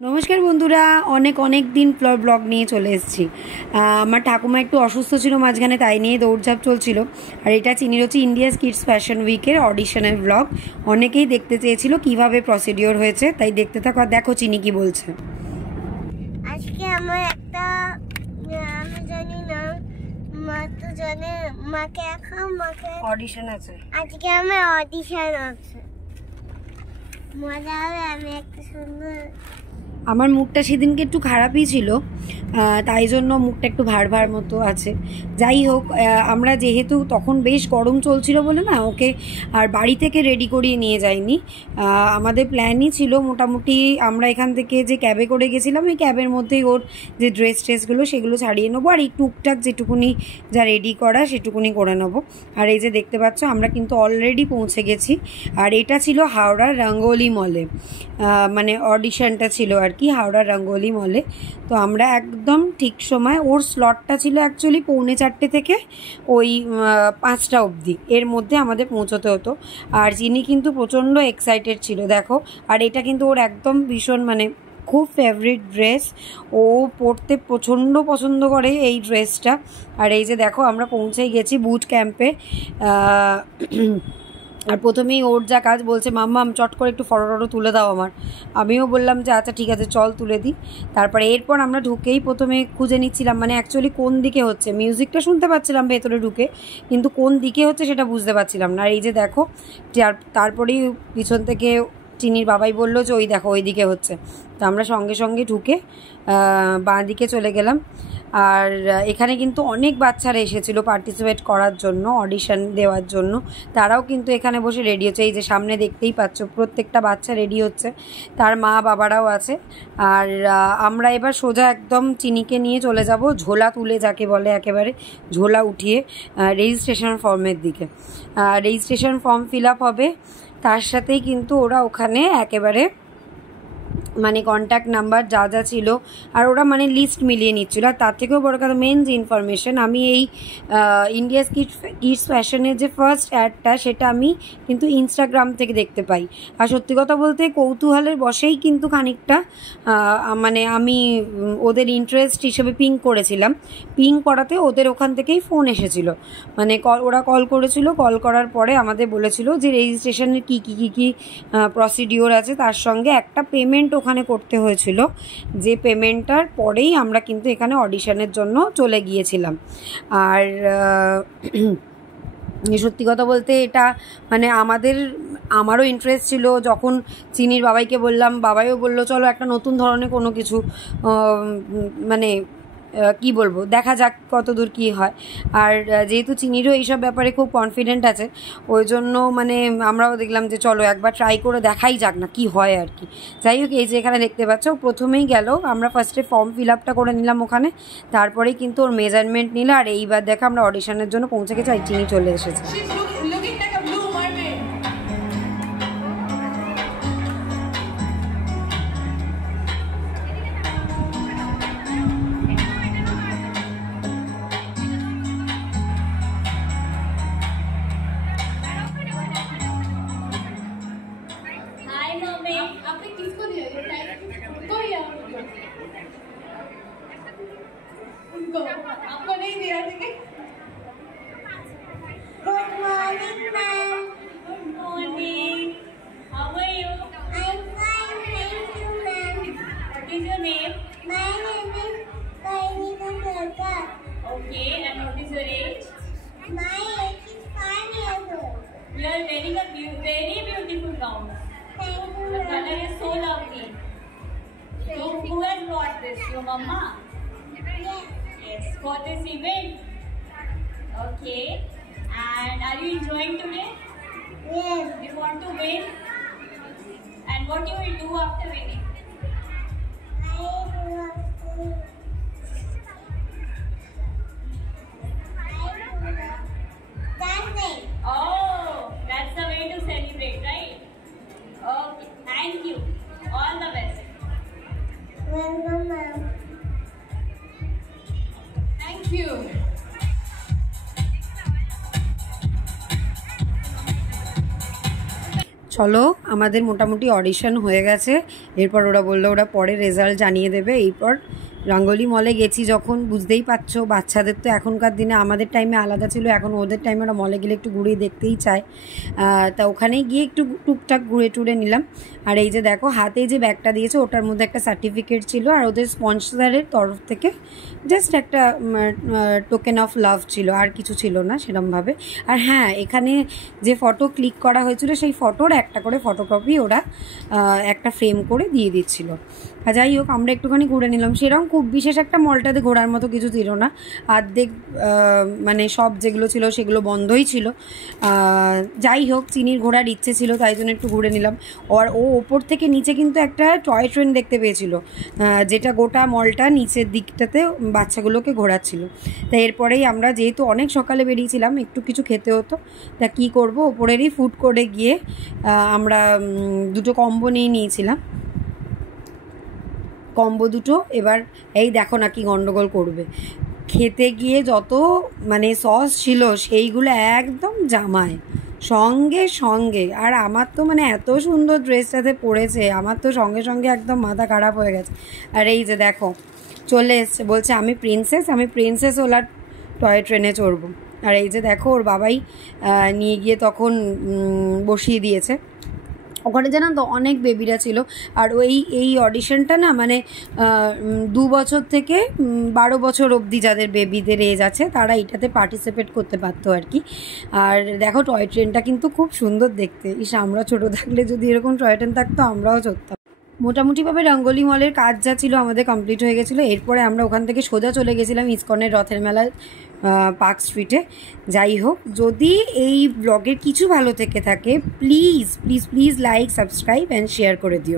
নমস্কার বন্ধুরা, অনেক অনেক দিন ব্লগ নিয়ে চলে এসেছি। আমার ঠাকুমা একটু অসুস্থ ছিল মাঝখানে, তাই নিয়ে দৌড়ঝাঁপ চলছিল। আর এটা চিনির হচ্ছে ইন্ডিয়াস কিডস ফ্যাশন উইকের অডিশনের ব্লগ। অনেকেই দেখতে চেয়েছিল কিভাবে প্রসিডিওর হয়েছে, তাই দেখতে থাকো আর দেখো চিনি কি বলছে। আজকে আমার একটা আমি জানি না, মা তো জানে, মাকে অডিশন আছে আজকে আমার অডিশন আছে, মজা হবে। আমি একটা সুন্দর, আমার মুখটা সেদিনকে একটু খারাপই ছিল, তাই জন্য মুখটা একটু ভার ভার মতো আছে। যাই হোক, আমরা যেহেতু তখন বেশ গরম চলছিল বলে না ওকে আর বাড়ি থেকে রেডি করিয়ে নিয়ে যাইনি। আমাদের প্ল্যানই ছিল মোটামুটি আমরা এখান থেকে যে ক্যাবে করে গেছিলাম, ওই ক্যাবের মধ্যেই ওর যে ট্রেসগুলো সেগুলো ছাড়িয়ে নেবো, আর এই টুকটাক যেটুকুনি যা রেডি করা সেটুকুনি করে নেবো। আর এই যে দেখতে পাচ্ছ আমরা কিন্তু অলরেডি পৌঁছে গেছি। আর এটা ছিল হাওড়ার রঙ্গোলি মলে, মানে অডিশনটা ছিল আর কি হাওড়ার রঙ্গোলি মলে। তো আমরা একদম ঠিক সময়, ওর স্লটটা ছিল অ্যাকচুয়ালি 4:45 থেকে ওই 5টা অবধি, এর মধ্যে আমাদের পৌঁছতে হতো। আর চিনি কিন্তু প্রচণ্ড এক্সাইটেড ছিল দেখো। আর এটা কিন্তু ওর একদম ভীষণ মানে খুব ফেভারিট ড্রেস, ও পরতে প্রচণ্ড পছন্দ করে এই ড্রেসটা। আর এই যে দেখো আমরা পৌঁছেই গেছি বুট ক্যাম্পে। আর প্রথমেই ওর যা কাজ বলছে, মাম্মা চট করে একটু ফটো তুলে দাও আমার। আমিও বললাম যে আচ্ছা ঠিক আছে চল তুলে দিই। তারপরে এরপর আমরা ঢুকেই প্রথমে খুঁজে নিচ্ছিলাম মানে অ্যাকচুয়ালি কোন দিকে হচ্ছে, মিউজিকটা শুনতে পাচ্ছিলাম ভেতরে ঢুকে, কিন্তু কোন দিকে হচ্ছে সেটা বুঝতে পারছিলাম না। আর এই যে দেখো তারপরেই পিছন থেকে চিনির বাবাই বললো যে ওই দেখো ওই দিকে হচ্ছে। তো আমরা সঙ্গে সঙ্গে ঢুকে বাঁ দিকে চলে গেলাম। আর এখানে কিন্তু অনেক বাচ্চারা এসেছিলো পার্টিসিপেট করার জন্য, অডিশন দেওয়ার জন্য। তারাও কিন্তু এখানে বসে রেডি হচ্ছে, এই যে সামনে দেখতেই পাচ্ছ প্রত্যেকটা বাচ্চা রেডি হচ্ছে, তার মা বাবারাও আছে। আর আমরা এবার সোজা একদম চিনিকে নিয়ে চলে যাব ঝোলা তুলে, যাকে বলে একেবারে ঝোলা উঠিয়ে রেজিস্ট্রেশন ফর্মের দিকে। রেজিস্ট্রেশন ফর্ম ফিল আপ হবে, তার সাথেই কিন্তু ওরা ওখানে একেবারে মানে কন্ট্যাক্ট নাম্বার যা যা ছিল আর ওরা মানে লিস্ট মিলিয়ে নিচ্ছিল। আর তার থেকেও বড় কথা মেন যে ইনফরমেশন, আমি এই ইন্ডিয়াস কিডস ফ্যাশনের যে ফার্স্ট অ্যাডটা সেটা আমি কিন্তু ইনস্টাগ্রাম থেকে দেখতে পাই। আর সত্যি কথা বলতে কৌতূহলের বশেই কিন্তু খানিকটা মানে আমি ওদের ইন্টারেস্ট হিসেবে পিং করেছিলাম। পিং করাতে ওদের ওখান থেকেই ফোন এসেছিলো, মানে ওরা কল করেছিল। কল করার পরে আমাদের বলেছিল যে রেজিস্ট্রেশনের কী প্রসিডিওর আছে, তার সঙ্গে একটা পেমেন্ট ওখানে করতে হয়েছিল, যে পেমেন্টটার পরেই আমরা কিন্তু এখানে অডিশনের জন্য চলে গিয়েছিলাম। আর সত্যি কথা বলতে এটা মানে আমারও ইন্টারেস্ট ছিল। যখন চিনির বাবাইকে বললাম, বাবাইও বললো চলো একটা নতুন ধরনের কোনো কিছু মানে কি বলবো, দেখা যাক কত দূর কী হয়। আর যেহেতু চিনিরও এইসব ব্যাপারে খুব কনফিডেন্ট আছে, ওই জন্য মানে আমরাও দেখলাম যে চলো একবার ট্রাই করে দেখাই যাক না কি হয় আর কি। যাই হোক, এই যে এখানে দেখতে পাচ্ছ প্রথমেই গেল, আমরা ফার্স্টে ফর্ম ফিল আপটা করে নিলাম ওখানে, তারপরেই কিন্তু ওর মেজারমেন্ট নিল। আর এইবার দেখা আমরা অডিশনের জন্য পৌঁছে গেছি, আর চিনি চলে এসেছে। आपको नहीं दिया ठीक है। Good morning ma'am. Good morning, how are you? I am fine, thank you ma'am. What is your name? My name is Kainika Sarkar. Okay, and what is your age? My age is 5 years old. You are wearing a very beautiful gown. Thank you. The color is so lovely. So who has brought this? Your mama? Yes. Yes, for this event. Okay. And are you enjoying today? Yes. You want to win? And what you will do after winning? I will dancing. Oh, that's the way to celebrate, right? Okay. Thank you. All the best. Welcome, ma'am. Thank you. চলো, আমাদের মোটামুটি audition হয়ে গেছে। এরপর ওরা বললো ওরা পরে রেজাল্ট জানিয়ে দেবে। এরপর রঙ্গোলি মলে গেছি যখন, বুঝতেই পারছো বাচ্চাদের তো এখনকার দিনে, আমাদের টাইমে আলাদা ছিল, এখন ওদের টাইমে ওরা মলে গেলে একটু ঘুরে দেখতেই চায়। তা ওখানেই গিয়ে একটু টুকটাক ঘুরে টুরে নিলাম। আর এই যে দেখো হাতে যে ব্যাগটা দিয়েছে ওটার মধ্যে একটা সার্টিফিকেট ছিল, আর ওদের স্পন্সরের তরফ থেকে জাস্ট একটা টোকেন অফ লাভ ছিল, আর কিছু ছিল না সেরকমভাবে। আর হ্যাঁ, এখানে যে ফটো ক্লিক করা হয়েছিল সেই ফটোর একটা করে ফটোকপি ওরা একটা ফ্রেম করে দিয়ে দিচ্ছিল। যাই হোক, আমরা একটুখানি ঘুরে নিলাম। সেরকম খুব বিশেষ একটা মলটাতে ঘোরার মতো কিছু ছিল না, অর্ধেক মানে সব যেগুলো ছিল সেগুলো বন্ধই ছিল। যাই হোক, চিনির ঘোরার ইচ্ছে ছিল তাই জন্য একটু ঘুরে নিলাম। আর ও ওপর থেকে নিচে কিন্তু একটা টয় ট্রেন দেখতে পেয়েছিল, যেটা গোটা মলটা নিচের দিকটাতে বাচ্চাগুলোকে ঘোরাচ্ছিল। তাই এরপরেই আমরা, যেহেতু অনেক সকালে বেরিয়েছিলাম, একটু কিছু খেতে হতো, তা কী করবো, ওপরেরই ফুড কোর্টে গিয়ে আমরা দুটো কম্বো নিয়ে নিয়েছিলাম, কম্বো দুটো। এবার এই দেখো না কি গন্ডগোল করবে, খেতে গিয়ে যত মানে সস ছিল সেইগুলো একদম জামায় সঙ্গে সঙ্গে। আর আমার তো মানে এত সুন্দর ড্রেসটাতে পড়েছে, আমার তো সঙ্গে সঙ্গে একদম মাথা খারাপ হয়ে গেছে। আর এই যে দেখো চলে এসছে, বলছে আমি প্রিন্সেস ওলা টয় ট্রেনে চড়বো। আর এই যে দেখো ওর বাবাই নিয়ে গিয়ে তখন বসিয়ে দিয়েছে। ওখানে জানো তো অনেক বেবিরা ছিল। আর এই অডিশনটা না মানে 2 বছর থেকে 12 বছর অবধি যাদের বেবিদের এজ আছে তারা এটাতে পার্টিসিপেট করতে পারতো আর কি। আর দেখো টয় ট্রেনটা কিন্তু খুব সুন্দর দেখতে। আমরা ছোটো থাকলে যদি এরকম টয় ট্রেন থাকতো আমরাও চড়তাম। মোটামুটিভাবে রঙ্গোলি মলের কাজ যা ছিল আমাদের কমপ্লিট হয়ে গেছিলো। এরপরে আমরা ওখান থেকে সোজা চলে গেছিলাম ইসকনের রথের মেলায় পার্ক স্ট্রিটে। যাই হোক, যদি এই ব্লগের কিছু ভালো থেকে থাকে please please please like, subscribe and share করে দিও।